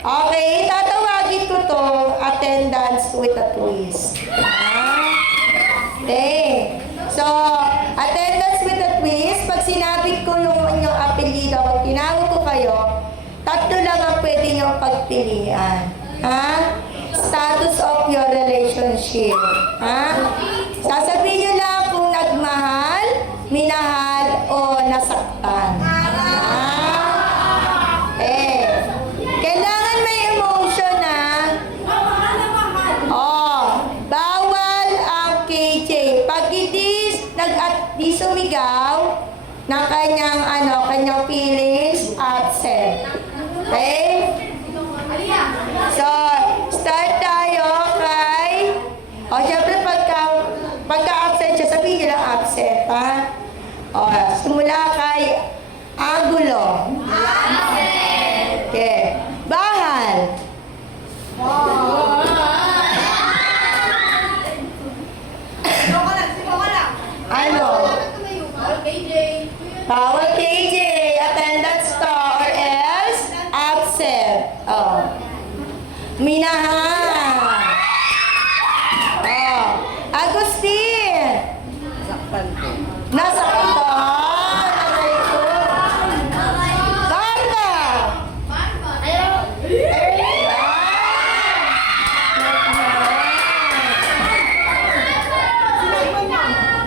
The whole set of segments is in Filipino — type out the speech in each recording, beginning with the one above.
Okay, tatawagin ko to attendance with a twist. Okay. So, attendance with a twist, pag sinabi ko yung inyong apelido, pag tinawag ko kayo, tatlo lang ang pwede niyong pagpilian. Status of your relationship. Sasabihin niyo lang kung nagmahal, minahal, o nasaktan. Kailangan may emotion bawal ang KJ. Pag di sumigaw ng kanyang feelings, absent. Okay? So, start tayo kay... syempre pagka-absent siya, sabihin niyo lang absent, simula kay Agulo. Okay. Bahal. Ano? Bawal KJ. Attendance to or else absent. Minahal. Agustin. Nasaktan.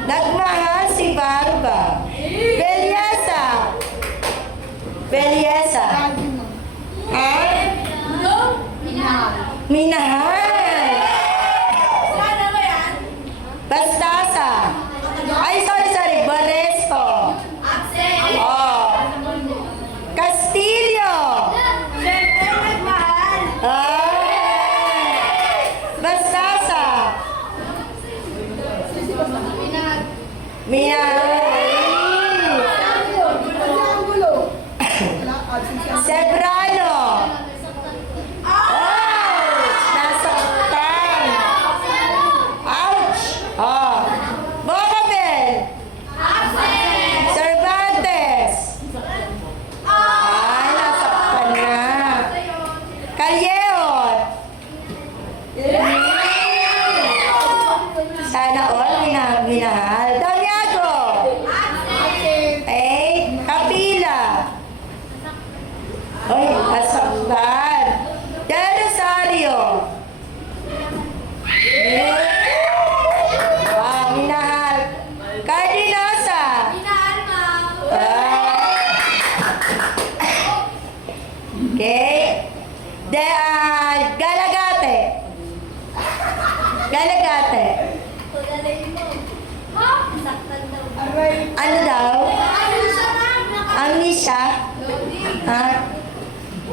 Nagmahal si Barba. Belyesa. Minahal. Bastasa. Sorry. Baresto. Castillo. Bastasa. Sebrano. Nasaktan. Ouch. Bocabel. Cervantes. Nasaktan na. Callejon. Sana all minahal. Damiago. Kapila. Nasaktan. Del Rosario. Minahal. Cardinosa. Okay. Galagate. Ano daw? Amnesia?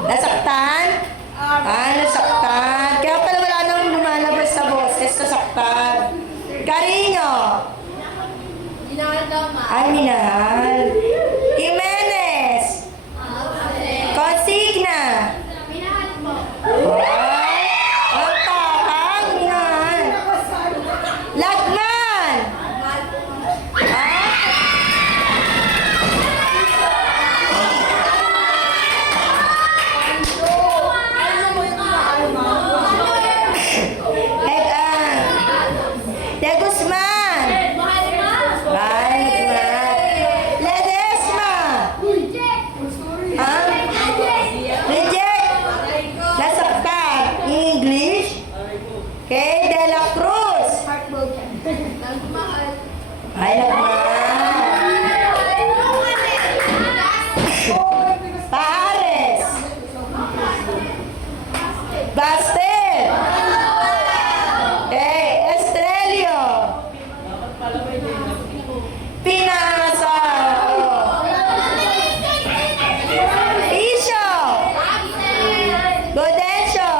Nasaktan? Nasaktan. Kaya pala wala nang lumalabas sa boses. Nasaktan. Carino? Minahal. Jimenez? Consigna? Lagman? De Guzman? Ledesma? Reject? Nasaktan? English? Okay, De La Cruz? Nagmahal. Pares? Bastel? Estrelio? Pinasa? Isyo? Godencio?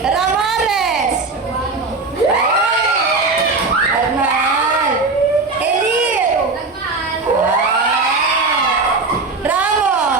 Ramores? Nagmahal. Elite? Ramos?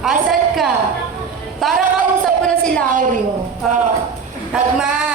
Asan ka? Para kausap ko na si Laurio. Oh. Tagma.